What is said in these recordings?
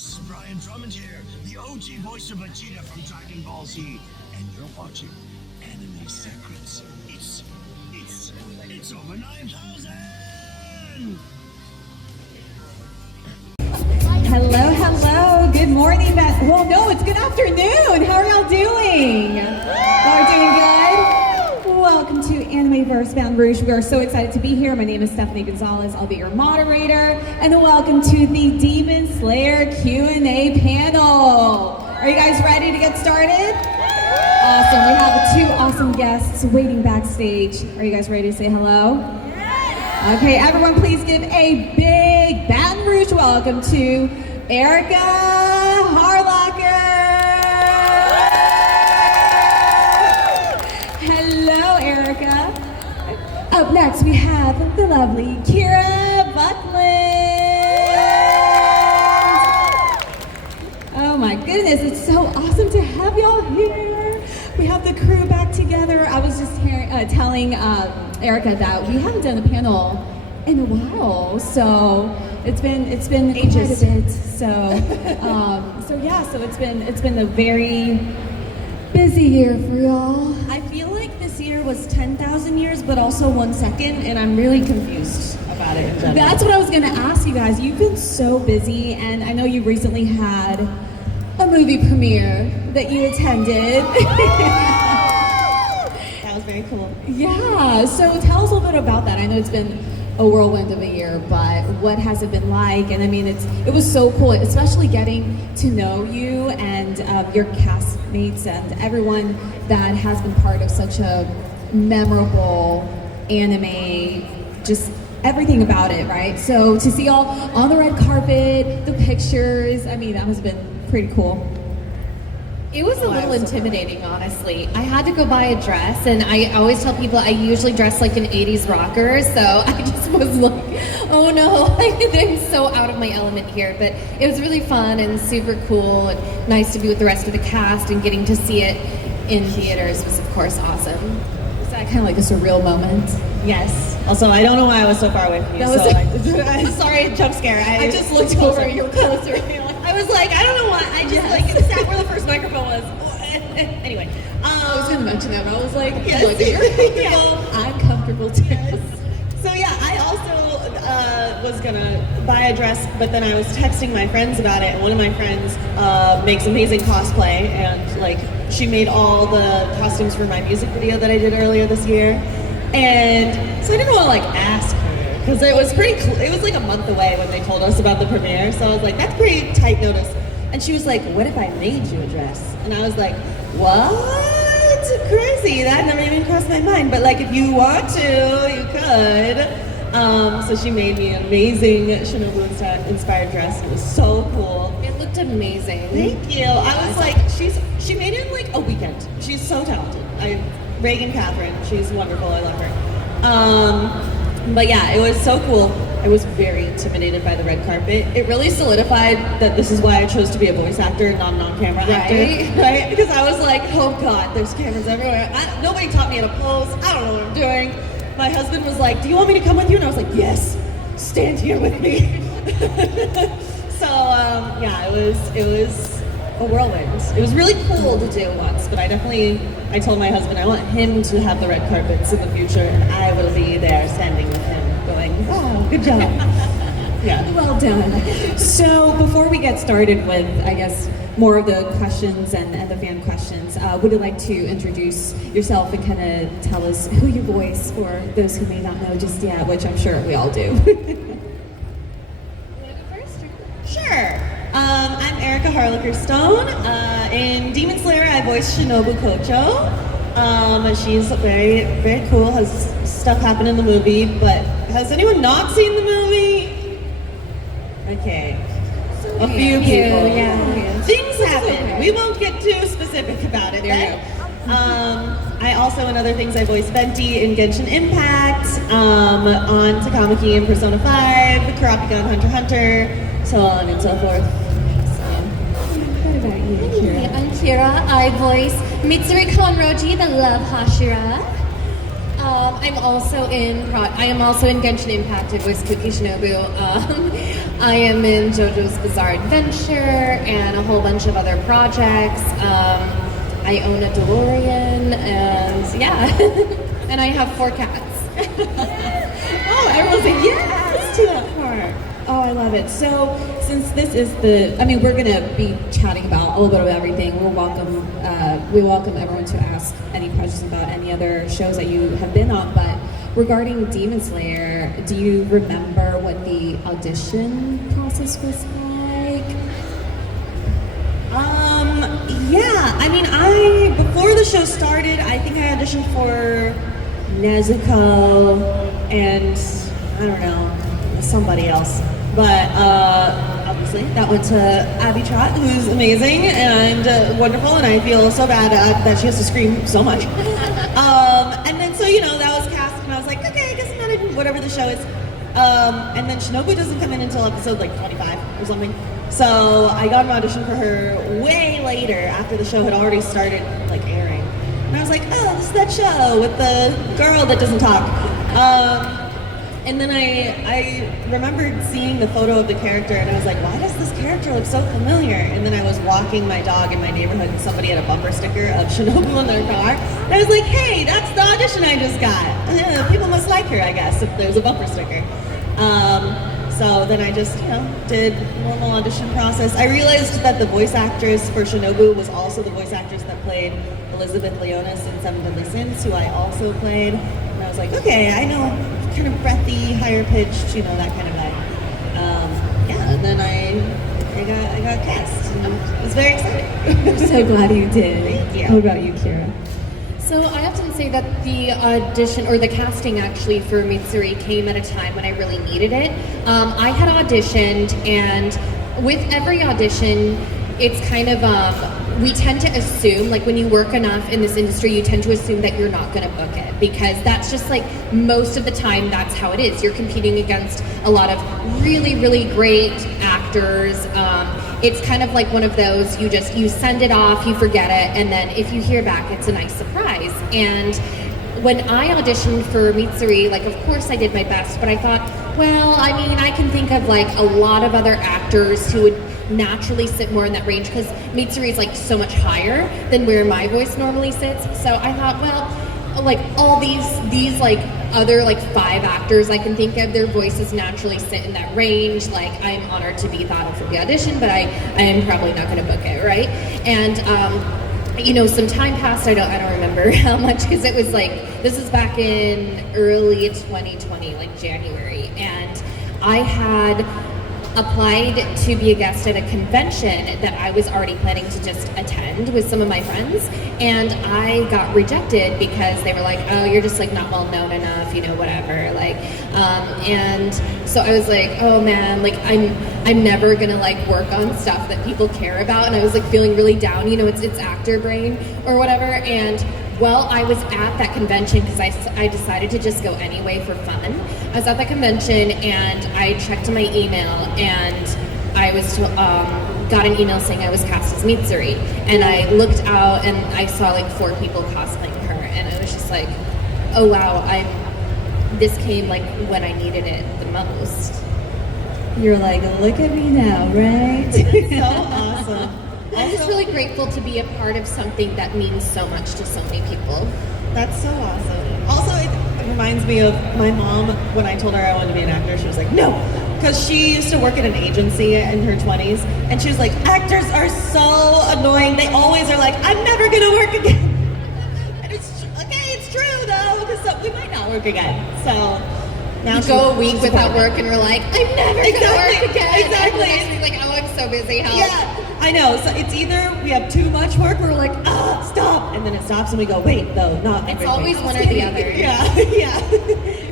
This is Brian Drummond here, the OG voice of Vegeta from Dragon Ball Z, and you're watching Anime Secrets. It's over 9,000! Hello. Good morning. Well, no, it's good afternoon. How are y'all doing? Y'all are doing good? Welcome to Animeverse Rouge. We are so excited to be here. My name is Stephanie Gonzalez. I'll be your moderator. And welcome to the Demon Slayer Q&A panel. Are you guys ready to get started? Awesome. We have two awesome guests waiting backstage. Are you guys ready to say hello? Okay, everyone please give a big Baton Rouge welcome to Erika Harlacher. Hello, Erika. Up next, we have the lovely Buckland. Oh my goodness, it's so awesome to have y'all here. We have the crew back together. I was just telling Erika that we haven't done a panel in a while, so it's been ages. Quite a bit. So it's been a very busy year for y'all. I feel like this year was 10,000 years, but also 1 second, and I'm really confused about it in general. That's what I was gonna ask you guys. You've been so busy, and I know you recently had a movie premiere that you attended. That was very cool. Yeah, so tell us a little bit about that. I know it's been a whirlwind of a year, but what has it been like? And I mean, it was so cool, especially getting to know you and your castmates and everyone that has been part of such a memorable anime, just everything about it, right? So to see y'all on the red carpet, the pictures, I mean, that has been pretty cool. It was a little intimidating, honestly. I had to go buy a dress, and I always tell people I usually dress like an 80s rocker, so I just was like, oh no, I'm so out of my element here. But it was really fun and super cool, and nice to be with the rest of the cast, and getting to see it in theaters was, of course, awesome. Was that kind of like a surreal moment? Yes. Also, I don't know why I was so far away from you. I'm sorry, jump scare. I just looked over. You were closer. I was like, I don't know why. I just sat where the first microphone was. Anyway, I was gonna mention that, but I was like, yes. Look, you're comfortable. I'm comfortable too. Yes. So yeah, I also was gonna buy a dress, but then I was texting my friends about it, and one of my friends makes amazing cosplay, and like she made all the costumes for my music video that I did earlier this year, and so I didn't want to like ask her because it was it was like a month away when they told us about the premiere, so I was like, that's pretty tight notice. And she was like, what if I made you a dress? And I was like, what? Crazy, that never even crossed my mind, but like if you want to, you could. So she made me an amazing Shinobu inspired dress. It was so cool. It looked amazing. Thank you. I was like, she made it in like a weekend. She's so talented. Reagan Catherine, she's wonderful, I love her. But yeah, it was so cool. I was very intimidated by the red carpet. It really solidified that this is why I chose to be a voice actor, not an on-camera actor. Right? Because I was like, oh God, there's cameras everywhere. Nobody taught me how to pose. I don't know what I'm doing. My husband was like, do you want me to come with you? And I was like, yes, stand here with me. So yeah, it was a whirlwind. It was really cool to do once, but I told my husband I want him to have the red carpets in the future, and I will be there standing with him going, wow, good job. Yeah. Well done. So before we get started with, I guess, more of the questions and the fan questions, would you like to introduce yourself and kind of tell us who you voice for those who may not know just yet, which I'm sure we all do. Sure. I'm Erika Harlacher Stone. In Demon Slayer, I voice Shinobu Kocho. She's very, very cool, has stuff happen in the movie, but has anyone not seen the movie? Okay. A few people. Yeah. Things happen. We won't get too specific about it. I also, in other things, I voice Venti in Genshin Impact, on Takamaki in Persona 5, Kurapika in Hunter x Hunter, so on and so forth. What about you, Kira? I'm Kira. I voice Mitsuri Kanroji, the love Hashira. I'm also in Genshin Impact. I voiced Cookie Shinobu. I am in JoJo's Bizarre Adventure and a whole bunch of other projects. I own a DeLorean, and yeah, and I have 4 cats. Oh, everyone's like, yes to that part. Oh, I love it. So, since this is we're going to be chatting about a little bit of everything. We welcome everyone to ask any questions about any other shows that you have been on. But regarding Demon Slayer, do you remember what the audition process was like? Yeah. I mean, before the show started, I think I auditioned for Nezuko and I don't know, somebody else. But obviously that went to Abby Trott, who's amazing and wonderful, and I feel so bad that she has to scream so much. And then so that was cast, and I was like, okay, I guess I'm not in whatever the show is. And then Shinobu doesn't come in until episode like 25 or something. So I got an audition for her way later, after the show had already started like airing. And I was like, oh, this is that show with the girl that doesn't talk. And then I remembered seeing the photo of the character, and I was like, why does this character look so familiar? And then I was walking my dog in my neighborhood, and somebody had a bumper sticker of Shinobu in their car. And I was like, hey, that's the audition I just got. People must like her, I guess, if there's a bumper sticker. So then I just, did normal audition process. I realized that the voice actress for Shinobu was also the voice actress that played Elizabeth Leonis in Seven Deadly Sins, who I also played. And I was like, okay, I know, kind of breathy, higher pitched, that kind of vibe. And then I got cast. And I was very excited. I'm so glad you did. Thank you. What about you, Kira? So I often say that the audition, or the casting actually, for Mitsuri came at a time when I really needed it. I had auditioned, and with every audition, it's kind of, we tend to assume, like when you work enough in this industry, you tend to assume that you're not going to book it, because that's just like, most of the time, that's how it is. You're competing against a lot of really, really great actors. It's kind of like one of those, you send it off, you forget it, and then if you hear back, it's a nice surprise. And when I auditioned for Mitsuri, like, of course I did my best, but I thought, well, I mean, I can think of like a lot of other actors who would naturally sit more in that range, because Mitsuri is like so much higher than where my voice normally sits. So I thought, well, like all these like other like 5 actors I can think of, their voices naturally sit in that range. Like, I'm honored to be thought of for the audition, but I am probably not going to book it, right? And some time passed. I don't remember how much, because it was like, this is back in early 2020, like January, and I had applied to be a guest at a convention that I was already planning to just attend with some of my friends, and I got rejected because they were like, oh, you're just like not well known enough, whatever, like, and so I was like, oh man, like I'm never gonna like work on stuff that people care about, and I was like feeling really down, it's actor brain or whatever. And well, I was at that convention because I decided to just go anyway for fun. I was at that convention, and I checked my email, and I was got an email saying I was cast as Mitsuri. And I looked out, and I saw like 4 people cosplaying her, and I was just like, oh wow, this came like when I needed it the most. You're like, look at me now, right? It's so awesome. I'm just really grateful to be a part of something that means so much to so many people. That's so awesome. Also, it reminds me of my mom. When I told her I wanted to be an actor, she was like, no, because she used to work at an agency in her 20s, and she was like, actors are so annoying. They always are like, I'm never gonna work again. And it's true though, because we might not work again. So now you go a week without work, and we're like, I'm never gonna work again. Exactly. And she's like, oh, I'm so busy. Help. Yeah. I know, so it's either we have too much work, or we're like, stop, and then it stops, and we go, wait, though, not It's everything. always one or the other. Yeah.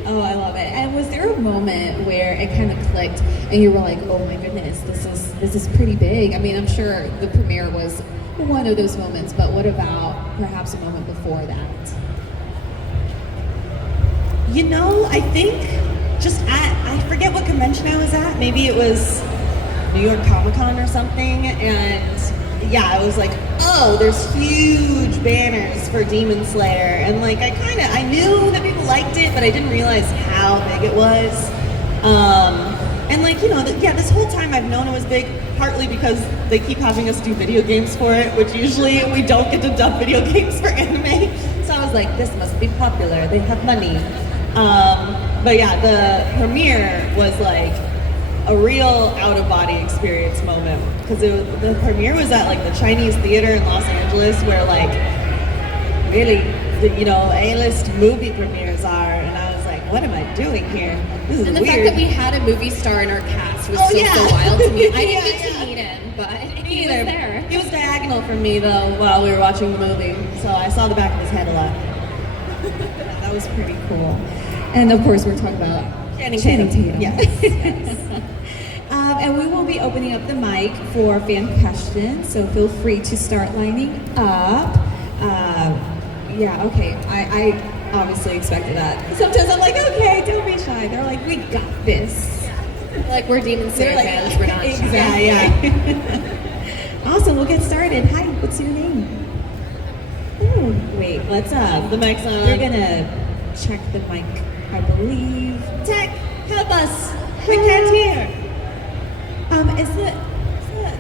Oh, I love it. And was there a moment where it kind of clicked, and you were like, oh my goodness, this is pretty big? I mean, I'm sure the premiere was one of those moments, but what about perhaps a moment before that? I think just I forget what convention I was at. Maybe it was New York Comic Con or something, and yeah, I was like, oh, there's huge banners for Demon Slayer, and like I knew that people liked it, but I didn't realize how big it was. And like, you know, this whole time I've known it was big, partly because they keep having us do video games for it, which usually we don't get to dub video games for anime. So I was like, this must be popular, they have money. But yeah, the premiere was like a real out-of-body experience moment, because the premiere was at like the Chinese theater in Los Angeles, where like really, you know, A-list movie premieres are, and I was like, what am I doing here? This is And the weird. fact that we had a movie star in our cast was so wild to me. I didn't get to meet him, but he was there. He was diagonal from me though while we were watching the movie, so I saw the back of his head a lot. That was pretty cool. And of course, we're talking about Channing Tatum. Yes. And we will be opening up the mic for fan questions, so feel free to start lining up. Yeah, okay, I obviously expected that. Sometimes I'm like, okay, don't be shy. They're like, we got this. Like, we're Demon Slayer They're like, fans, we're not shy. yeah. Awesome, we'll get started. Hi, what's your name? Oh, wait, let's The mic's on. We're gonna check the mic, I believe. Tech, help us. We can't hear.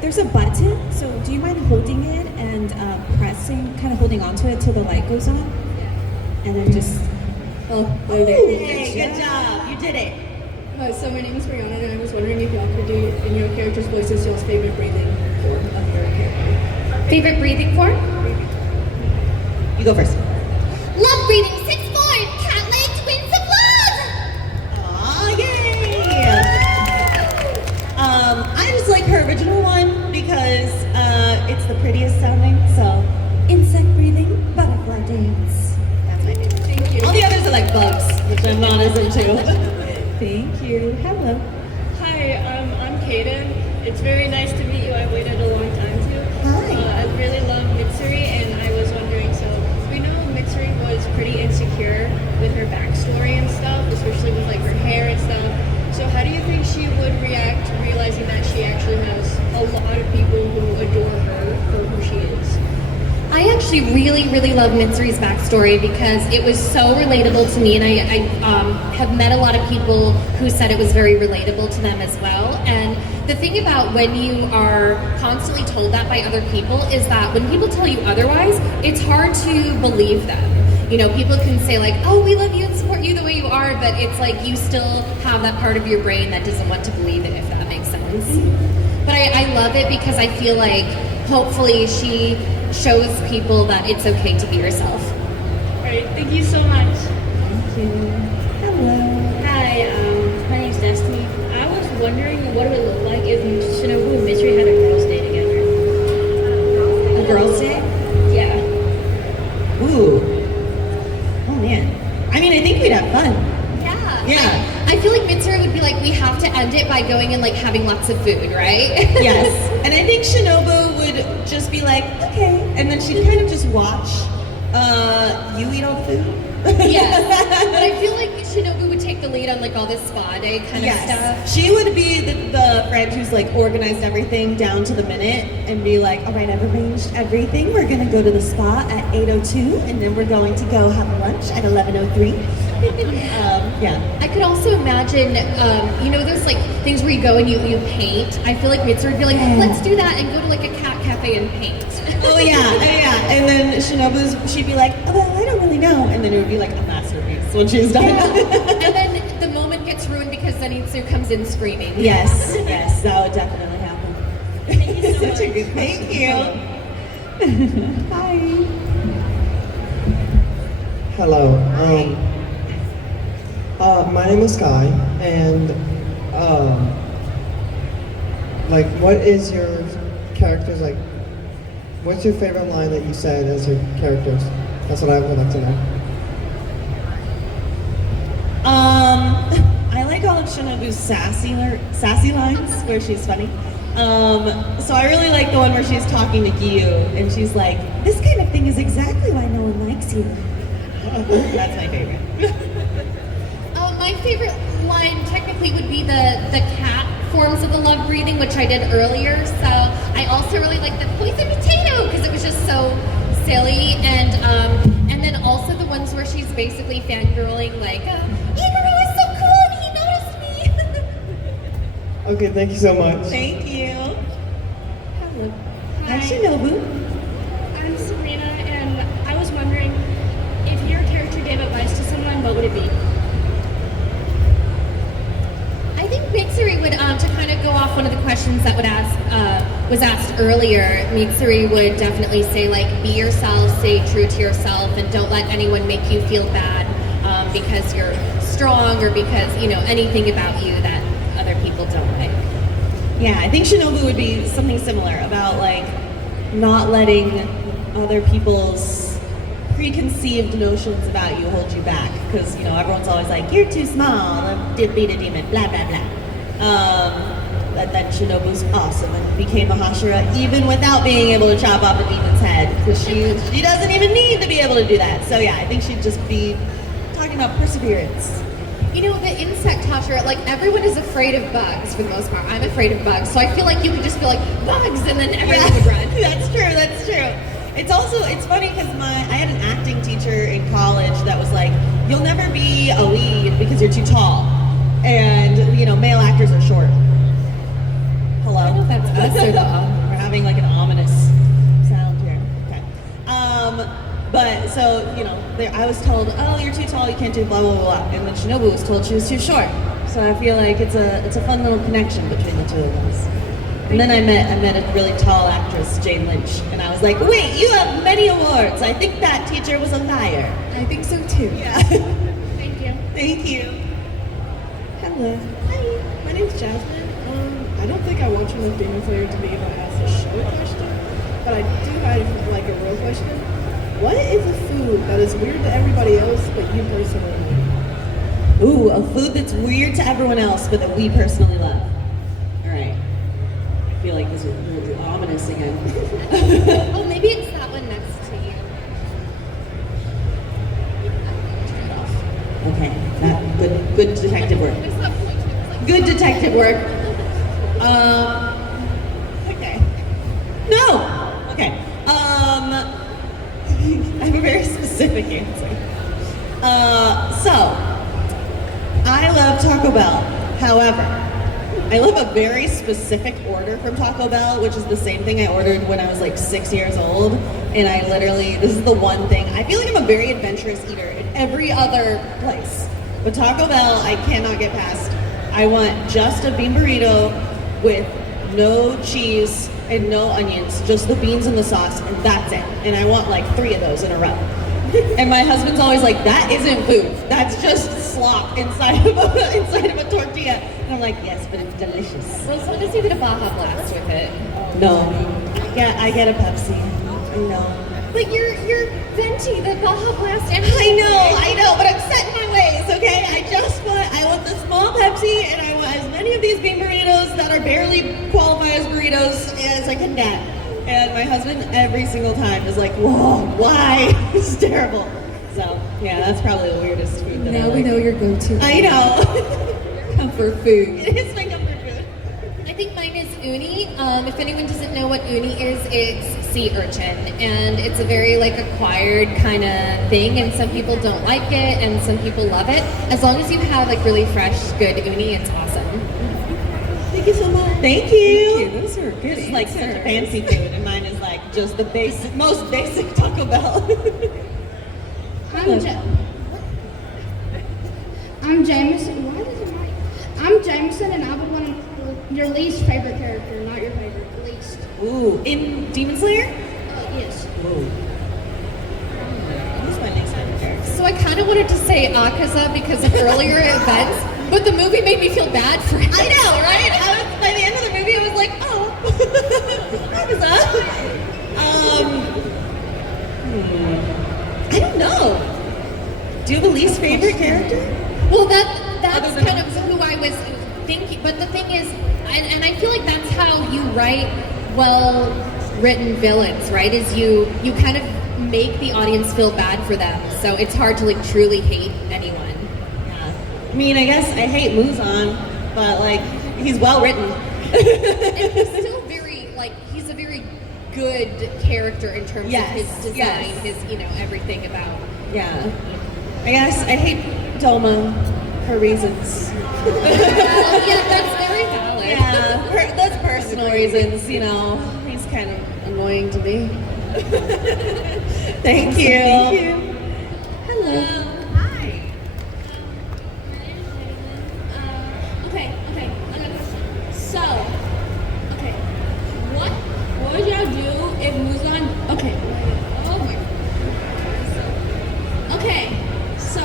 There's a button, so do you mind holding it and pressing, kind of holding onto it till the light goes on? And then just, Hey, good job. You did it. Hi, so my name is Brianna, and I was wondering if y'all could do in your character's voices y'all's favorite breathing form of your character. Favorite breathing form? You go first. Love breathing, 6'4", cat leg twins of love! Aw, yay! I just like her original one because it's the prettiest sounding, so insect breathing, butterfly dance. That's my favorite. Thank you. All the others are like bugs, which I'm not as into. thank you. Hello. Hi, I'm Kaden. It's very nice to meet you. I waited a long time to. Hi. I really love Mitsuri, and I was wondering, so we know Mitsuri was pretty insecure with her backstory and stuff, especially with like her hair and stuff. So how do you think she would react realizing that she actually has a lot of people who adore her for who she is? I actually really love Mitsuri's backstory because it was so relatable to me, and I have met a lot of people who said it was very relatable to them as well. And the thing about when you are constantly told that by other people is that when people tell you otherwise, it's hard to believe them. You know, people can say like, oh, we love you and support you the way you are, but it's like you still have that part of your brain that doesn't want to believe it, if that makes sense. But I love it because I feel like hopefully she shows people that it's okay to be yourself. Alright, thank you so much. Thank you. Hello. Hi, my name's Destiny. I was wondering what it would look like if Shinobu and Mitsuri had a girls' day together. A girl's day? Yeah. Ooh. Oh man. I mean, I think we'd have fun. Yeah. I feel like Mitsuri would be like, we have to end it by going and like having lots of food, right? Yes. And I think Shinobu would just be like, okay. And then she'd kind of just watch you eat all the food. Yes. But I feel like Shinobu would take the lead on like all this spa day kind of stuff. She would be the friend who's like organized everything down to the minute and be like, all right, I've arranged everything. We're gonna go to the spa at 8:02 and then we're going to go have lunch at 11:03. Yeah. I could also imagine, you know, those like things where you go and you paint. I feel like Mitsuri would be like, let's do that and go to like a cat cafe and paint. Oh yeah. And then she'd be like, oh, well, I don't really know. And then it would be like a masterpiece when she's done. And then the moment gets ruined because Zenitsu comes in screaming. Yes, that would definitely happen. Thank you so much. Such a good question. Thank you. Hi. Hello. My name is Sky, and like, what is your character's like? What's your favorite line that you said as your characters? That's what I would like to know. I like all of Shinobu's sassy lines where she's funny. So I really like the one where she's talking to Giyu and she's like, this kind of thing is exactly why no one likes you. That's my favorite. My favorite line technically would be the cat forms of the love breathing, which I did earlier. So I also really like the poison potato because it was just so silly, and then also the ones where she's basically fangirling like, Hikaru is so cool and he noticed me. Okay, thank you so much. Thank you. Hello. Hi, Shinobu. I'm Serena, and I was wondering if your character gave advice to someone, what would it be? I think Mitsuri would, to kind of go off one of the questions that was asked earlier, Mitsuri would definitely say, like, be yourself, stay true to yourself, and don't let anyone make you feel bad because you're strong or because, anything about you that other people don't like. Yeah, I think Shinobu would be something similar about, like, not letting other people's preconceived notions about you hold you back, because everyone's always like, you're too small, beat a demon, blah blah blah. But then Shinobu's awesome and became a Hashira even without being able to chop off a demon's head, because she doesn't even need to be able to do that. So yeah, I think she'd just be talking about perseverance. The insect Hashira, like, everyone is afraid of bugs for the most part. I'm afraid of bugs, so I feel like you could just be like, bugs, and then everyone would run. That's true. It's funny because I had an acting teacher in college that was like, you'll never be a lead because you're too tall. And, male actors are short. Hello? I don't know if that's us or the We're having like an ominous sound here. Okay. But so, I was told, oh, you're too tall, you can't do blah, blah, blah. And then Shinobu was told she was too short. So I feel like it's a fun little connection between the two of us. And then I met a really tall actress, Jane Lynch, and I was like, wait, you have many awards. I think that teacher was a liar. I think so too. Yeah. Thank you. Thank you. Hello. Hi, my name's Jasmine. I don't think I watch enough Demon Slayer to be able to ask a show question, but I do have like a real question. What is a food that is weird to everybody else, but you personally love? Ooh, a food that's weird to everyone else, but that we personally love. All right. I feel like this is really ominous again. Oh, maybe it's that one next to you. Okay, good detective work. What's that point? Good detective work. Okay. No. Okay. I have a very specific answer. So I love Taco Bell. However, I love a very specific order from Taco Bell, which is the same thing I ordered when I was like 6 years old. And this is the one thing, I feel like I'm a very adventurous eater in every other place. But Taco Bell, I cannot get past. I want just a bean burrito with no cheese and no onions, just the beans and the sauce, and that's it. And I want like 3 of those in a row. And my husband's always like, that isn't food. That's just slop inside of a tortilla. And I'm like, yes, but it's delicious. Well, so does you get a Baja Blast with it? No. I get a Pepsi. I know. But you're venti, the Baja Blast, and I know, but I'm set in my ways, okay? I want the small Pepsi, and I want as many of these bean burritos that are barely qualify as burritos as I can get. And my husband every single time is like, whoa, why? This is terrible. So, yeah, that's probably the weirdest food that I Now like. we know your go-to. I know. Comfort food. It is my comfort food. I think mine is uni. If anyone doesn't know what uni is, it's sea urchin, and it's a very acquired kind of thing, and some people don't like it and some people love it. As long as you have really fresh, good uni, it's awesome. Thank you so much. Thank you. Those are good. It's like such a fancy food, and mine is just the most basic Taco Bell. I'm Jameson. Why does it matter? I'm Jameson, and I would want your least favorite character, not your favorite, least. Ooh, in Demon Slayer? Yes. Who's my least favorite character? So I kind of wanted to say Akaza because of earlier events, but the movie made me feel bad for him. I know, right? By the end of the movie, I was like, oh, Akaza. I don't know. Do you have a least favorite character? Well, that's kind of who I was thinking. But the thing is, and I feel like that's how you write well-written villains, right? Is you kind of make the audience feel bad for them. So it's hard to truly hate anyone. Yeah. I mean, I guess I hate Muzan, but he's well written. And he's still very he's a good character in terms Yes, of his design, yes. his, everything about. Yeah. I guess I hate Doma for reasons. Yeah, that's very valid. Yeah, that's personal reasons, He's kind of annoying to me. Thank you. Thank you. Hello. Hi. Okay. Another question. So, okay, what would y'all do if Muzan? Okay. Oh my. Okay. So,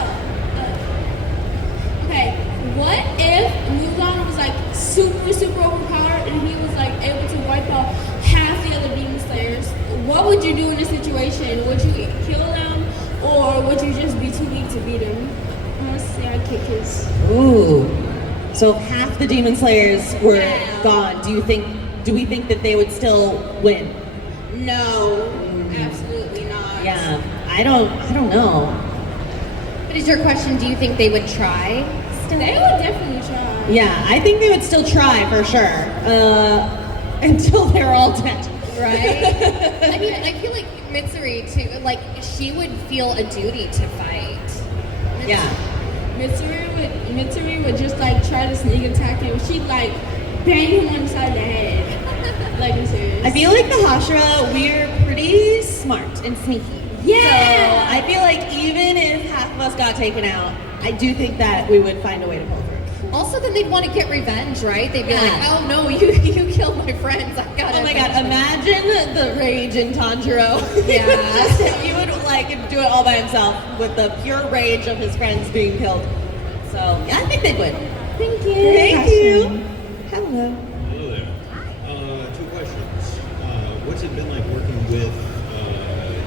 okay, what if Muzan was like super overpowered and he was like able to wipe out half the other demon slayers? What would you do in this situation? Would you kill them, or would you just be too weak to beat him? Honestly, I'd kick his. Ooh. So if half the demon slayers were Yeah. gone, do we think that they would still win? No, absolutely not. Yeah. I don't know. But is your question, do you think they would try? They would definitely try. Yeah, I think they would still try for sure. Until they're all dead. Right? I mean, I feel like Mitsuri too, like she would feel a duty to fight. Yeah. Mitsuri would just like try to sneak attack him. She'd like bang him on the side of the head. Like, I'm serious. I feel like the Hashira, we're pretty smart and sneaky. Yeah. So I feel like even if half of us got taken out, I do think that we would find a way to pull through. Also, then they'd want to get revenge, right? They'd be Yeah. like, "Oh no, you killed my friends. I got." Oh my god, imagine the rage in Tanjiro. Yeah. He would like do it all by himself with the pure rage of his friends being killed. So yeah, I think they would. Thank you. Thank you. Hello. Hello there. Two questions. What's it been like working with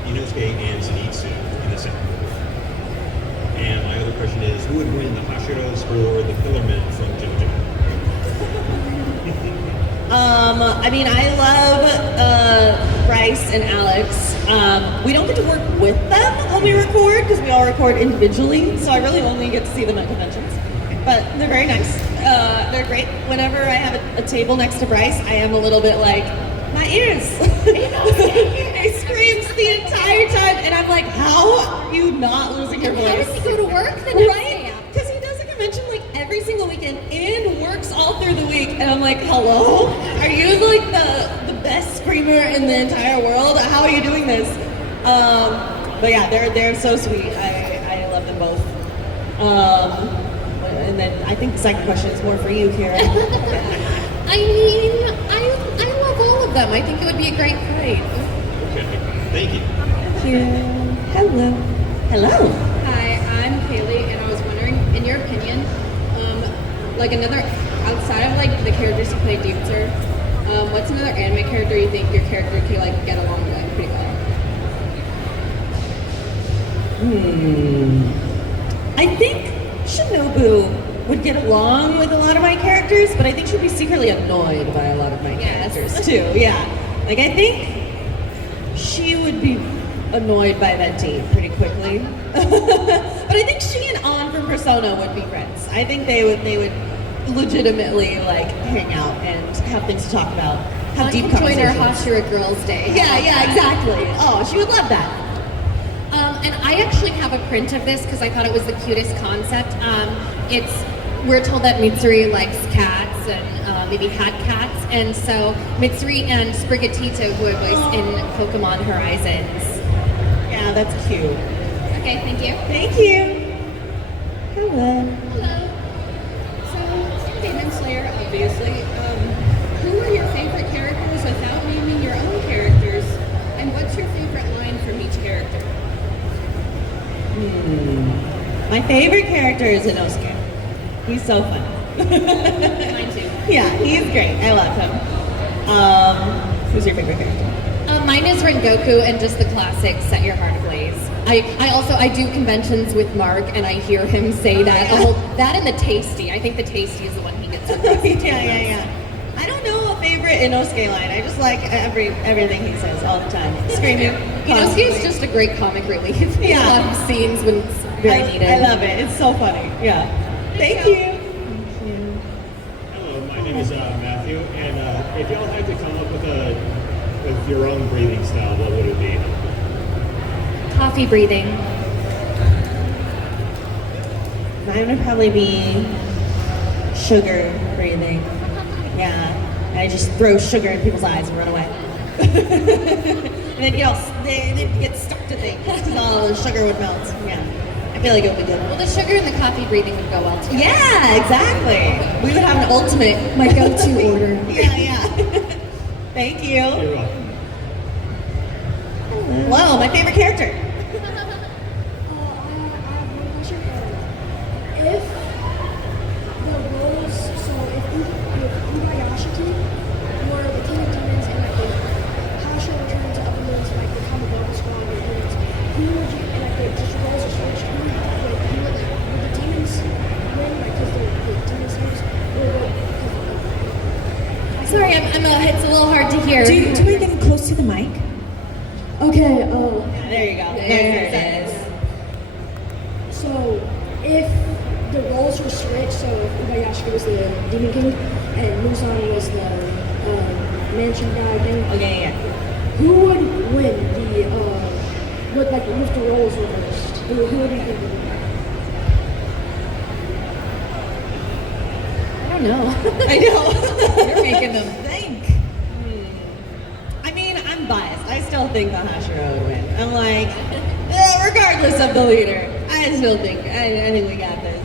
Inosuke and Zenitsu in the second movie? And my other question is, who would win, the Hashiras or the Pillarmen from JoJo? I mean, I love Bryce and Alex. We don't get to work with them when we record because we all record individually, so I really only get to see them at conventions. But they're very nice. They're great. Whenever I have a table next to Bryce, I am a little bit like, my ears. He screams the entire time, and I'm like, how are you not losing your voice? How does he go to work the next Right? day? Because he does a convention like every single weekend and works all through the week. And I'm like, hello? Are you like the best screamer in the entire world? How are you doing this? But yeah, they're so sweet. I love them both. And then I think the second question is more for you, Kira. I mean, I love all of them. I think it would be a great fight. Okay, thank you. Thank you. Hello. Hello. Hi, I'm Kaylee, and I was wondering, in your opinion, like another outside of like the characters who play Deepster, what's another anime character you think your character could like get along with pretty well? I think Shinobu would get along with a lot of my characters, but I think she'd be secretly annoyed by a lot of my characters too. Yeah. Like I think she would be annoyed by that team pretty quickly. But I think she and An from Persona would be friends. I think they would legitimately like hang out and have things to talk about. Have deep Join our conversations. Hashira Girls Day. Yeah, exactly. Oh, she would love that. And I actually have a print of this because I thought it was the cutest concept. We're told that Mitsuri likes cats and maybe had cats, and so Mitsuri and Sprigatito would voice in Pokemon Horizons. Yeah, that's cute. Okay, thank you. Thank you. Hello. Hello. So, Demon Slayer, obviously. Who are your favorite characters without naming your own characters? And what's your favorite line from each character? My favorite character is Inosuke. He's so fun. Mine too. Yeah, he's great. I love him. Who's your favorite character? Mine is Rengoku and just the classic Set Your Heart Ablaze. I do conventions with Mark and I hear him say that. yeah. That and the Tasty. I think the Tasty is the one he gets requested to. yeah. I don't know a favorite Inosuke line. I just like everything he says all the time. Screaming. Inosuke is just a great comic relief. Yeah. A lot of scenes when it's very needed. I love it. It's so funny. Yeah. Thank you. Hello, my name is Matthew, and if y'all had to come up with a with your own breathing style, what would it be? Coffee breathing. Mine would probably be sugar breathing. Yeah. And I just throw sugar in people's eyes and run away. And then, they get stuck to things because all the sugar would melt. Yeah. I feel like it would be good. Well, the sugar and the coffee breathing would go well together. Yeah, exactly. We would have an ultimate. My go-to order. Yeah. Thank you. You're welcome. Hello, my favorite character. I have one question. If the roles, so if Umayashiki were the King of Demons and like Hashira returned to Upper Moon to like become a Golden Squad or demons, who would you, and like just the roles are switched, who would the demons win, like because the demon slaves, or Sorry, it's a little hard to hear. Do you want to get close to the mic? okay, Yeah, there you go. There it is. So, if the roles were switched, so if Umayashiki was the Demon King and Muzan was the mansion guy thing, Okay, yeah. who would win if the roles reversed? Who would you think would win? I don't know. I know. You're making them think. I mean, I'm biased. I still think the Hashira would win. I'm like, regardless of the leader, I still think I think we got this.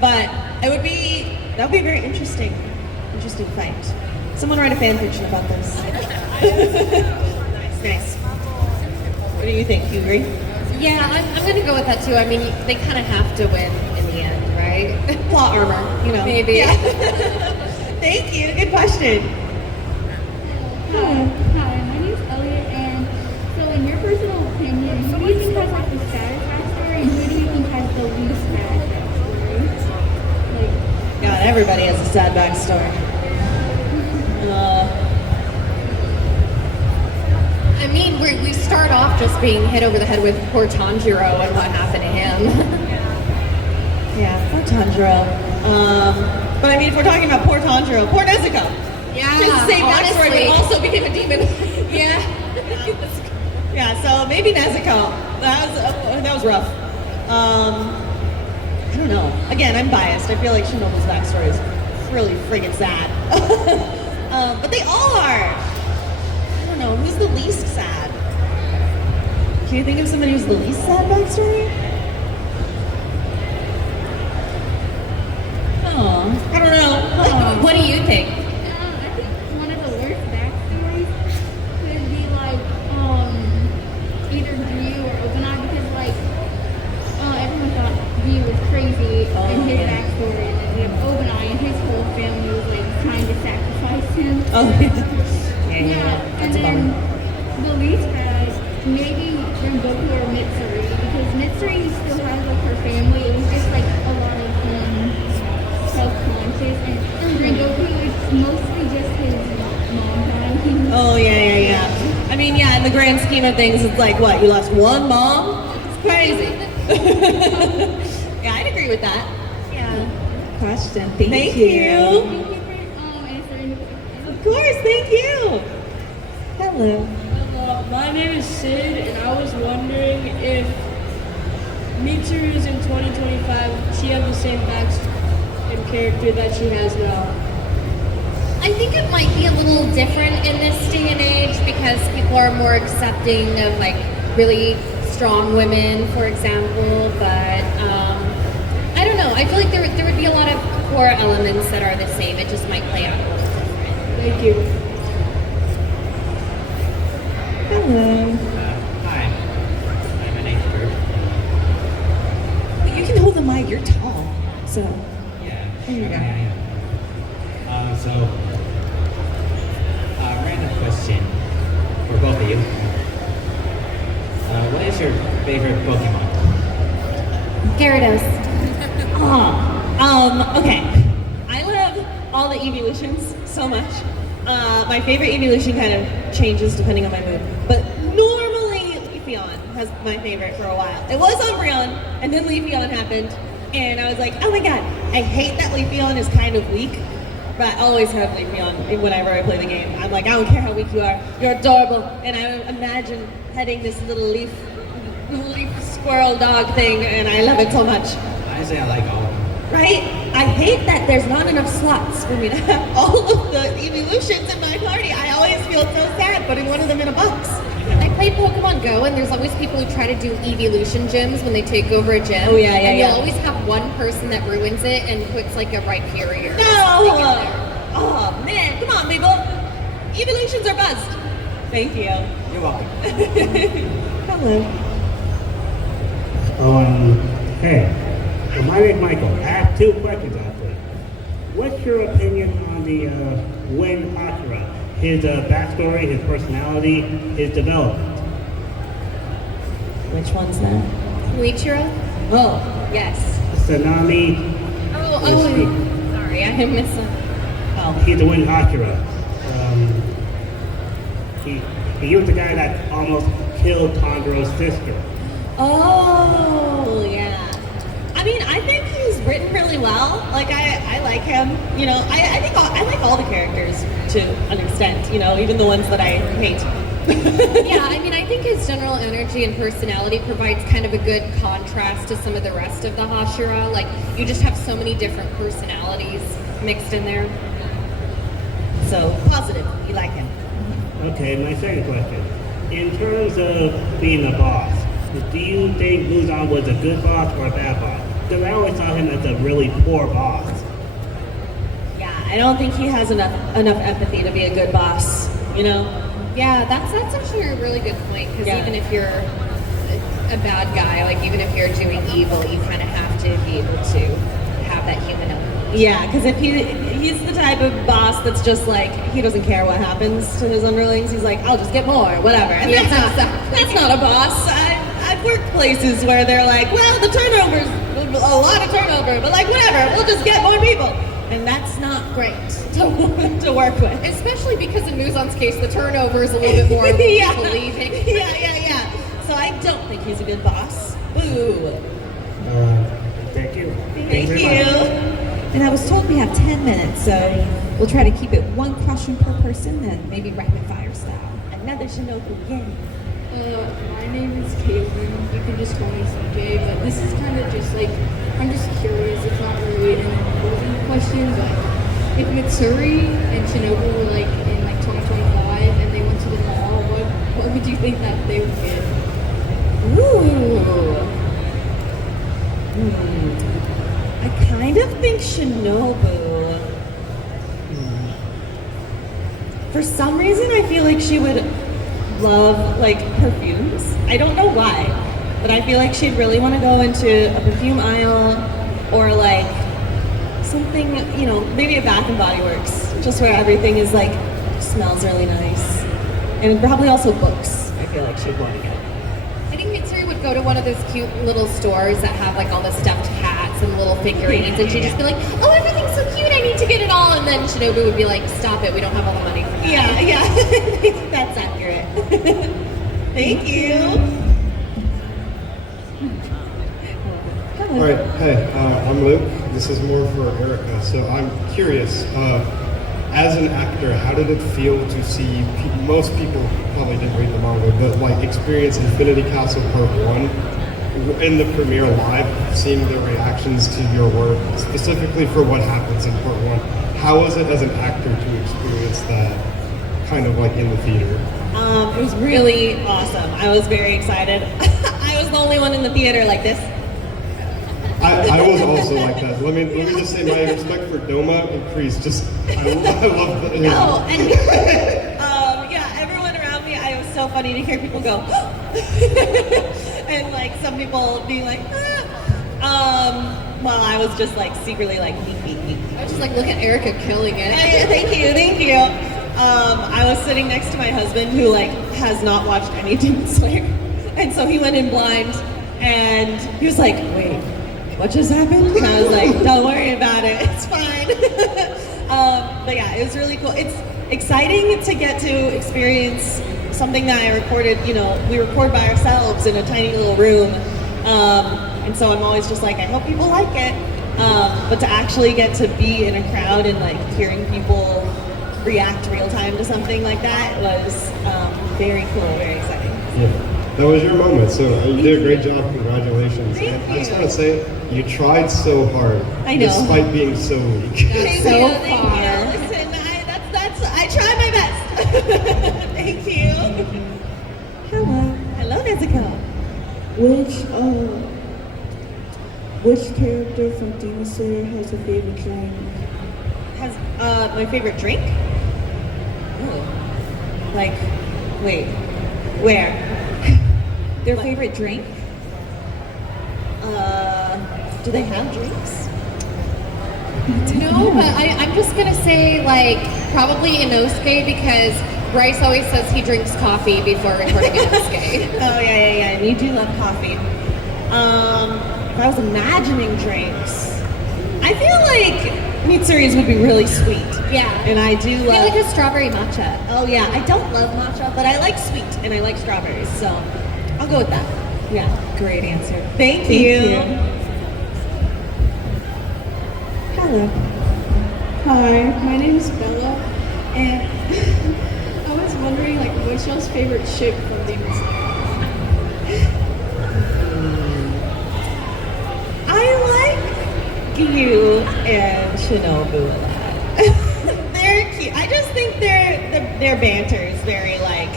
But that would be a very interesting fight. Someone write a fan fiction about this. Nice. What do you think? You agree? Yeah, I'm gonna go with that too. I mean, they kind of have to win in the end, right? Plot armor, you know. Maybe. Yeah. Thank you. Good question. Hi, my name's Elliot, and so in your personal opinion, who do you think has like the saddest backstory, and who do you think has the least sad backstory? God, everybody has a sad backstory. I mean, we start off just being hit over the head with poor Tanjiro and what happened to him. Yeah, poor Tanjiro. But I mean, if we're talking about poor Tanjiro, poor Nezuko. Yeah, Just the same backstory, honestly. but also became a demon. Yeah. Yeah, so maybe Nezuko. That was rough. I don't know. Again, I'm biased. I feel like Shinobu's backstory is really friggin' sad. But they all are. I don't know. Who's the least sad? Can you think of somebody who's the least sad backstory? Oh, I don't know. What do you think? I think one of the worst backstories could be like either Ryu or Obanai, because like everyone thought Ryu was crazy in his backstory, and then we have Obanai and his whole family was like trying to sacrifice him. Oh, Yeah, and That's a then bummer. the least bad, maybe Rengoku or Mitsuri, because Mitsuri still has like her family. It was just like a lot of self-conscious, and Rengoku is mostly just his mom dying. Oh, yeah. I mean, yeah, in the grand scheme of things, it's like, what, you lost one mom? It's crazy. Yeah, I'd agree with that. Yeah. Question. Thank you. Thank you for answering the question. Of course, thank you. Hello. My name is Sid, and I was wondering if Mitsuru's in 2025, she has the same backstory and character that she has now. I think it might be a little different in this day and age because people are more accepting of like really strong women, for example. But I don't know. I feel like there would be a lot of core elements that are the same. It just might play out a little different. Thank you. Hello. Hi. My name's Kurt. You can hold the mic. You're tall. So. Yeah. There you go. Random question for both of you. What is your favorite Pokemon? Gyarados. Okay. I love all the evolutions so much. My favorite evolution kind of changes depending on my mood. But normally Leafeon has my favorite for a while. It was Umbreon, and then Leafeon happened, and I was like, oh my god, I hate that Leafeon is kind of weak. but always have leave me on whenever I play the game. I'm like, I don't care how weak you are, you're adorable. And I imagine petting this little leaf squirrel dog thing, and I love it so much. I say I like all of them. Right? I hate that there's not enough slots for me to have all of the evolutions in my party. I always feel so sad putting one of them in a box. I play Pokemon Go, and there's always people who try to do evolution gyms when they take over a gym. Oh, yeah, and yeah. you'll always have one person that ruins it and puts like a Rhyperior. No! Oh man, come on people. Evolutions are buzzed. Thank you. You're welcome. Hello. Hey, so my name's Michael. I have two questions actually. What's your opinion on the Win Hashira? His backstory, his personality, his development. Which one's that? Koichiro? Oh, yes. Tsunami. Sorry, I missed it. Oh. He's the Win Hashira. He was the guy that almost killed Tanjiro's sister. Oh, yeah. I mean, I think he's written really well. Like, I like him. You know, I think I like all the characters to an extent, you know, even the ones that I hate. Yeah, I mean, I think his general energy and personality provides kind of a good contrast to some of the rest of the Hashira. Like, you just have so many different personalities mixed in there. So, positive. You like him. Okay, my second question. In terms of being a boss, do you think Muzan was a good boss or a bad boss? Because I always saw him as a really poor boss. Yeah, I don't think he has enough empathy to be a good boss, you know? Yeah, that's actually a really good point, because even if you're a bad guy, like even if you're doing evil, you kind of have to be able to have that human element. Yeah, because if he's the type of boss that's just like, he doesn't care what happens to his underlings, he's like, I'll just get more, whatever. And that's not a boss. I've worked places where they're like, well, the turnover's a lot of turnover, but like whatever, we'll just get more people. And that's not great to work with. Especially because in Muzan's case, the turnover is a little bit more people leaving. Yeah. So I don't think he's a good boss. Boo. Thank you. Thank you. And I was told we have 10 minutes, so we'll try to keep it one question per person and maybe rapid fire style. Another Shinobu again. My name is Caitlin. You can just call me CJ, but this is kind of just like, I'm just curious. It's not really an important question, but if Mitsuri and Shinobu were like in like 2025 and they went to the mall, what would you think that they would get? Ooh. I kind of think Shinobu. For some reason, I feel like she would love like perfumes. I don't know why, but I feel like she'd really want to go into a perfume aisle or like something, you know, maybe a Bath and Body Works, just where everything is like smells really nice, and probably also books. I feel like she'd want to get. I think Mitsuri would go to one of those cute little stores that have like all the stuffed cats and little figurines, and she'd just be like, oh, everything's so cute, I need to get it all. And then Shinobu would be like, stop it, we don't have all the money for that. Yeah. That's accurate. Thank you. All right, hey, I'm Luke. This is more for Erika. So I'm curious, as an actor, how did it feel to see, most people probably didn't read the manga, but like experience Infinity Castle Part 1 in the premiere live, seeing the reactions to your work, specifically for what happens in Part 1. How was it as an actor to experience that kind of like in the theater? It was really awesome. I was very excited. I was the only one in the theater like this. I was also like that. Let me just say my respect for Doma increased. I love that. No, and yeah, everyone around me, it was so funny to hear people go, and like some people being like, while I was just like secretly like, me. I was just like, look at Erika killing it. Thank you. I was sitting next to my husband who like has not watched any Demon Slayer, and so he went in blind, and he was like, wait, what just happened? And I was like, don't worry about it, it's fine. But yeah, it was really cool. It's exciting to get to experience something that I recorded, you know, we record by ourselves in a tiny little room. And so I'm always just like, I hope people like it. But to actually get to be in a crowd and like hearing people react real time to something like that was very cool, very exciting. Yeah. That was your moment, so you did a great job. Congratulations. Thank And I just you. want to say, you tried so hard, I know. despite being so weak. Thank you. Listen, I tried my best. Thank you. Hello. Hello, Nezuko. Which character from Demon Slayer has a favorite drink? Has my favorite drink? Ooh. Like, wait, where? Their favorite drink? Do they have drinks? No, but I'm just gonna say like probably Inosuke because Bryce always says he drinks coffee before recording Inosuke. Oh yeah, and you do love coffee. If I was imagining drinks, I feel like Mitsuri's would be really sweet. Yeah. And I do love... I like a strawberry matcha. Oh yeah, I don't love matcha, but I like sweet and I like strawberries, so I'll go with that. Yeah. Great answer. Thank you. Hello. Hi, my name is Bella, and I was wondering, like, what's y'all's favorite ship from Demon Slayer? I like Gyu and Shinobu a lot. They're cute. I just think their banter is very like,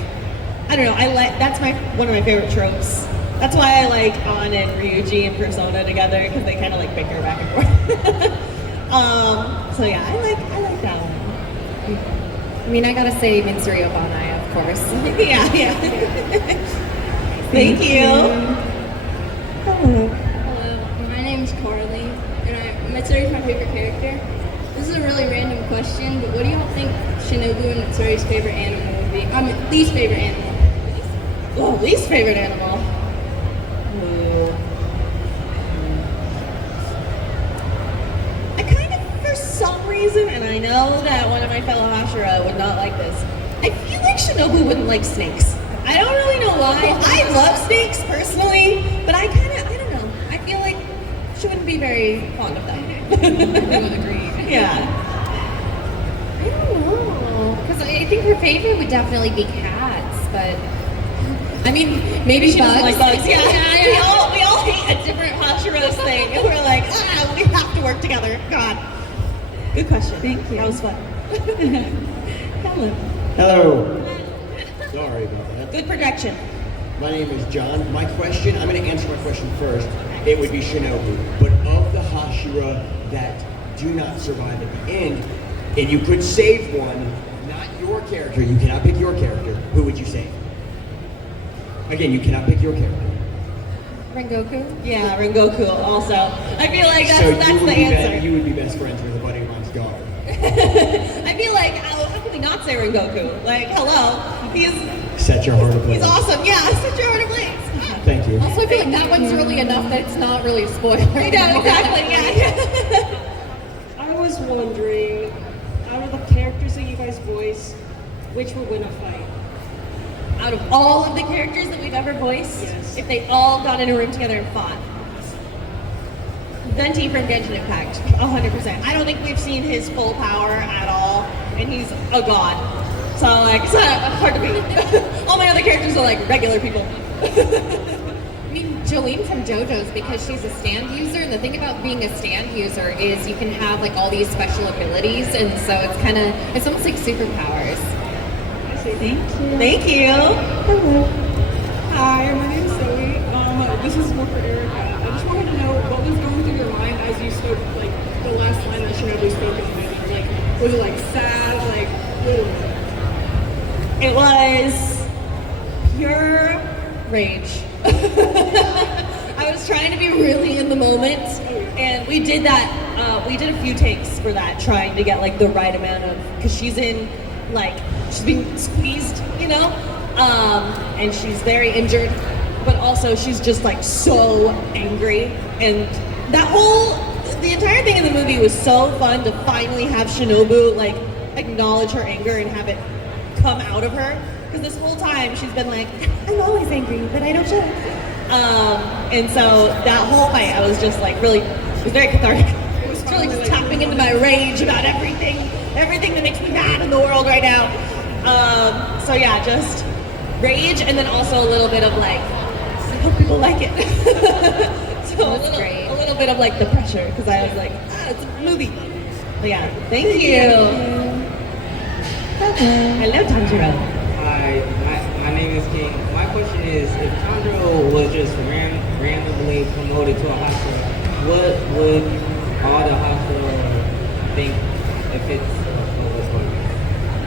I don't know. That's one of my favorite tropes. That's why I like An and Ryuji and Persona together because they kind of like bicker back and forth. So yeah, I like that one. I mean, I gotta say Mitsuri Obanai, of course. yeah. Thank you. Hello. Hello, my name's Carly, and Mitsuri's my favorite character. This is a really random question, but what do y'all think Shinobu and Mitsuri's favorite animal would be? Least favorite animal. Oh, least favorite animal. Ooh. I kind of, for some reason, and I know that one of my fellow Hashira would not like this, I feel like Shinobu wouldn't like snakes. I don't really know why. I love snakes personally, but I don't know. I feel like she wouldn't be very fond of them. I would agree. Yeah. I don't know. Because I think her favorite would definitely be cats, but I mean, maybe She doesn't bugs. like bugs. Yeah. We all hate a different Hashiro's thing. And we're like, we have to work together. God. Good question. Thank you. That was fun. Hello. Hello. Sorry about that. Good projection. My name is John. My question, I'm going to answer my question first. It would be Shinobu. But of the Hashira that do not survive at the end, and you could save one, not your character, you cannot pick your character, who would you save? Again, you cannot pick your character. Rengoku? Yeah, Rengoku also. I feel like that's the answer. You would be best friends with a Buddhamon's daughter. I feel like, how could we not say Rengoku? Like, hello. Set your heart ablaze. He's awesome. Yeah, set your heart ablaze. Thank you. Also, I feel like that one's really enough that it's not really a spoiler. I know, exactly, yeah. I was wondering, out of the characters that you guys voice, which would win a fight? Out of all of the characters that we've ever voiced, if they all got in a room together and fought, Venti from Genshin Impact, 100%. I don't think we've seen his full power at all, and he's a god. So, like, it's not hard to beat. All my other characters are like regular people. I mean, Jolene from JoJo's, because she's a stand user, and the thing about being a stand user is you can have like all these special abilities, and so it's almost like superpowers. Thank you. Thank you. Hello. Hi, my name's Zoe. This is more for Erika. I just wanted to know what was going through your mind as you spoke, like, the last line that Shinobu spoke in the movie. Like, was it, like, sad, like, ooh. It was pure rage. I was trying to be really in the moment, and we did that. We did a few takes for that, trying to get like the right amount of, because she's being squeezed, you know, and she's very injured, but also she's just like so angry, and the entire thing in the movie was so fun to finally have Shinobu like acknowledge her anger and have it come out of her, because this whole time she's been like, I'm always angry, but I don't show it. And so that whole fight, I was just like it was very cathartic. really just tapping into my rage about everything that makes me mad in the world right now. So yeah, just rage, and then also a little bit of like, I hope people like it. So a little bit of like the pressure, because I was like, it's a movie. But yeah, thank you. Hello, Tanjiro. Hi, my name is King. My question is, if Tanjiro was just randomly promoted to a Hashira, what would all the Hashira think if it's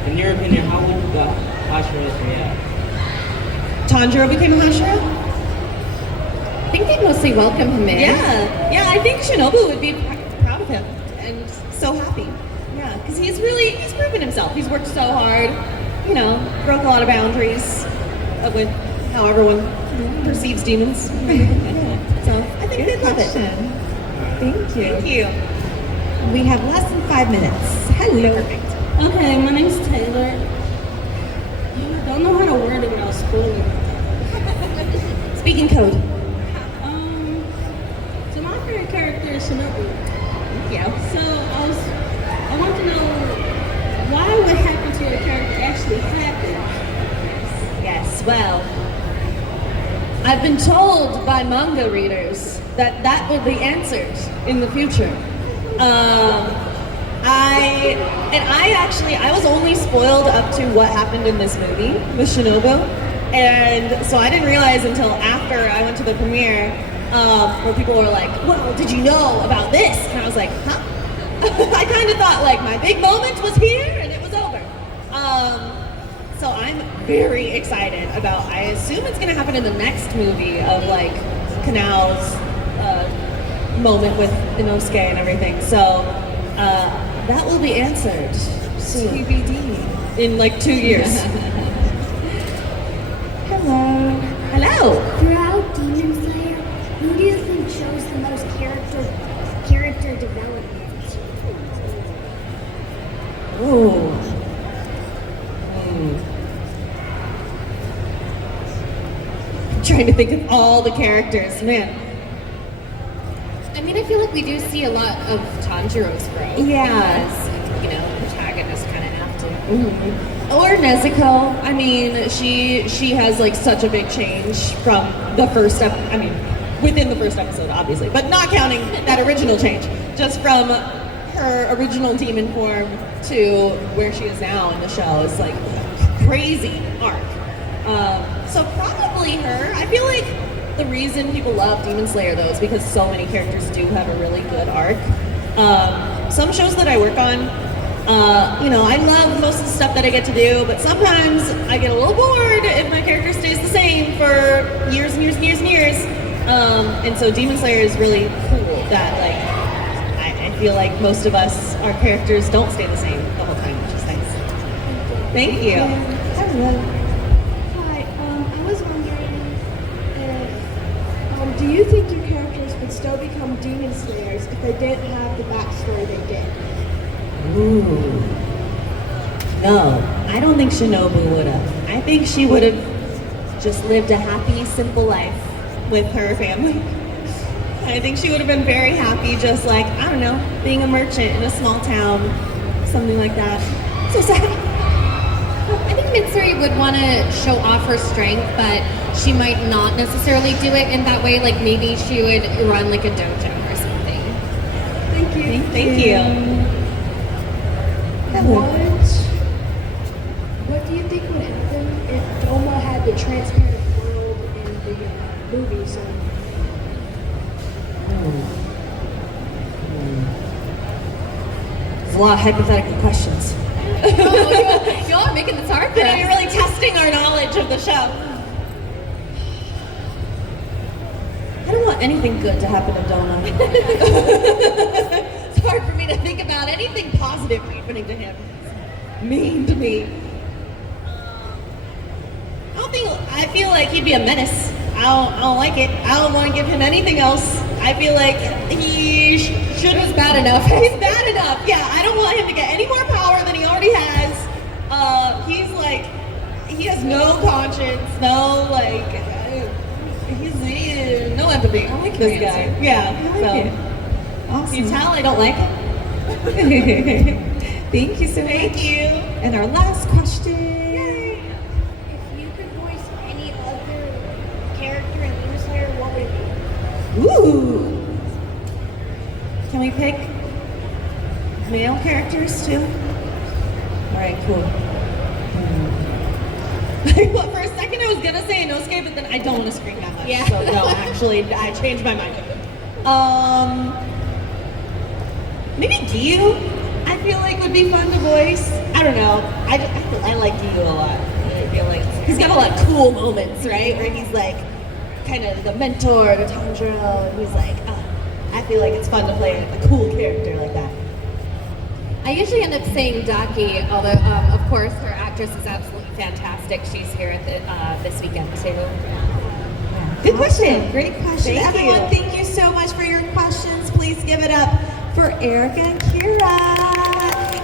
in your opinion, how would the Hashiras react? Tanjiro became a Hashira? I think they'd mostly welcome him in. Yeah, I think Shinobu would be proud of him and so happy. Yeah, because he's proven himself. He's worked so hard, broke a lot of boundaries with how everyone perceives demons. So I think they'd love it. Thank you. Thank you. We have less than 5 minutes. Hello. Perfect. Okay, my name's Taylor. I don't know how to word it without spoiling it. Speaking code. So my favorite character is Shinobu. Yeah. So I want to know why what happened to your character actually happened. Yes, well, I've been told by manga readers that will be answered in the future. I was only spoiled up to what happened in this movie with Shinobu, and so I didn't realize until after I went to the premiere, where people were like, well, did you know about this? And I was like, huh? I kind of thought like my big moment was here and it was over. So I'm very excited about, I assume it's going to happen in the next movie of like Kanal's moment with Inosuke and everything. So that will be answered soon. TBD. In like 2 years. Hello. Hello. Throughout Demon Slayer, who do you think shows the most character development? Ooh. I'm trying to think of all the characters, man. I mean, I feel like we do see a lot of Tanjiro's growth. Yeah. Because, protagonists kind of have to. Mm-hmm. Or Nezuko. I mean, she has like such a big change from the first within the first episode, obviously, but not counting that original change. Just from her original demon form to where she is now in the show is like crazy arc. So probably her. I feel like the reason people love Demon Slayer though is because so many characters do have a really good arc. Some shows that I work on, I love most of the stuff that I get to do, but sometimes I get a little bored if my character stays the same for years and years and years and years. And so Demon Slayer is really cool that like I feel like most of us, our characters don't stay the same the whole time, which is nice. Thank you. Hello. Hi, I was wondering if Do you think your characters would still become Demon Slayers if they didn't have the backstory they did? Ooh. No, I don't think Shinobu would have. I think she would have just lived a happy, simple life with her family. I think she would have been very happy, just like, I don't know, being a merchant in a small town, something like that. So sad. I think Mitsuri would want to show off her strength, but she might not necessarily do it in that way. Like maybe she would run like a dojo or something. Thank you. Thank you. What do you think would happen if Doma had the transparent world in the movies? There's a lot of hypothetical questions. Y'all are making this hard for us. You're really testing our knowledge of the show. I don't want anything good to happen to Doma. It's hard for me to think about anything positive happening to him. Mean to me. I feel like he'd be a menace. I don't like it. I don't want to give him anything else. I feel like he should. He's bad enough. He's bad enough. Yeah, I don't want him to get any more power than he already has. He's like, he has no conscience, no he's no empathy. I like this your guy. answer. Yeah. I like it. Awesome. You tell I don't like it. Thank you so much. Thank you. And our last question. If you could voice any other character in Demon Slayer, what would it be? Ooh. Can we pick male characters too? All right, cool. Well, for a second I was gonna say Inosuke, but then I don't want to scream that much. Yeah. So no, actually, I changed my mind. Maybe Giyu. I feel like would be fun to voice. I don't know. I like Giyu a lot. I feel like he's got a lot of cool moments, right? Where he's like kind of the mentor to Tanjiro, and he's like, I feel like it's fun to play a cool character like that. I usually end up saying Daki, although of course her actress is absolutely fantastic. She's here at this weekend too. Good question. Great question. Thank Everyone, you. thank you so much for your questions. Please give it up for Erika and Kira.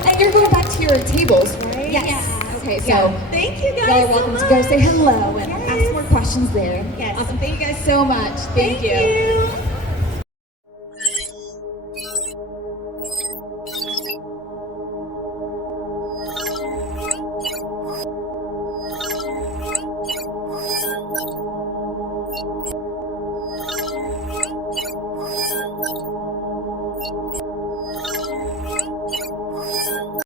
And you're going back to your tables, right? Yes. Okay, so Yeah. Thank you guys y'all are so welcome much. to go say hello and Yes. ask more questions there. Yes. Awesome. Thank you guys so much. Thank you. you. You